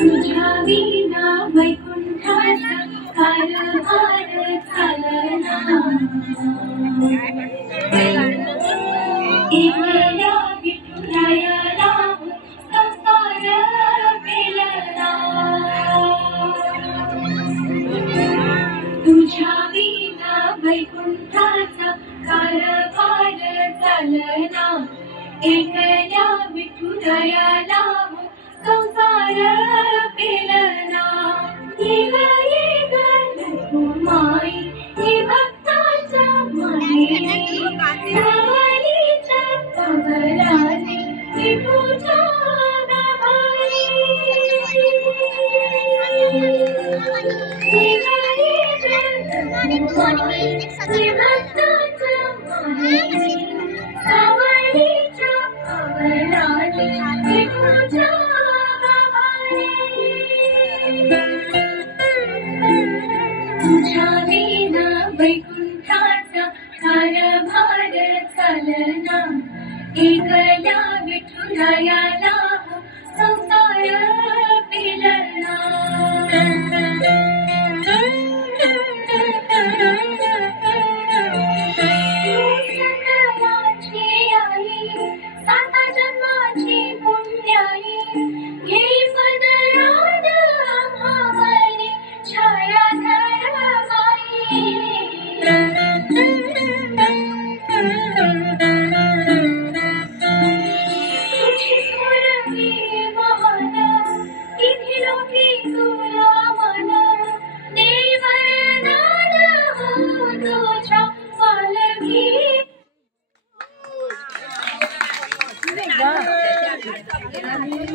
तुझ्या विना वैकुंठाचा कारभार चालना, एकल्या विठुरायाला संसार पेलना। तुझ्या विना वैकुंठाचा कारभार चालना, एकल्या विठुरायाला संसार पेलना। येग येग रखुमाई हे भक्ताच्या मायेने, सावलीच्या कमलाने ही पूजा गाभारी। येग येग रखुमाई हे भक्ताच्या मायेने, सावलीच्या कमलाने ही पूजा तुझ्या विना वैकुंठाचा कारभार चालना, एकल्या विठुरायाला संसार पेलना। सकलाची आई साता जन्माची पुण्याई, घेई पदरात आम्हावरी छाया धरवाई। तुझी थोरवी महान किती लोकी तुला मन, देई वरदान हो तुझ्या पालखी।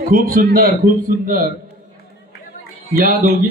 खूप सुंदर, खूप सुंदर। या दोघी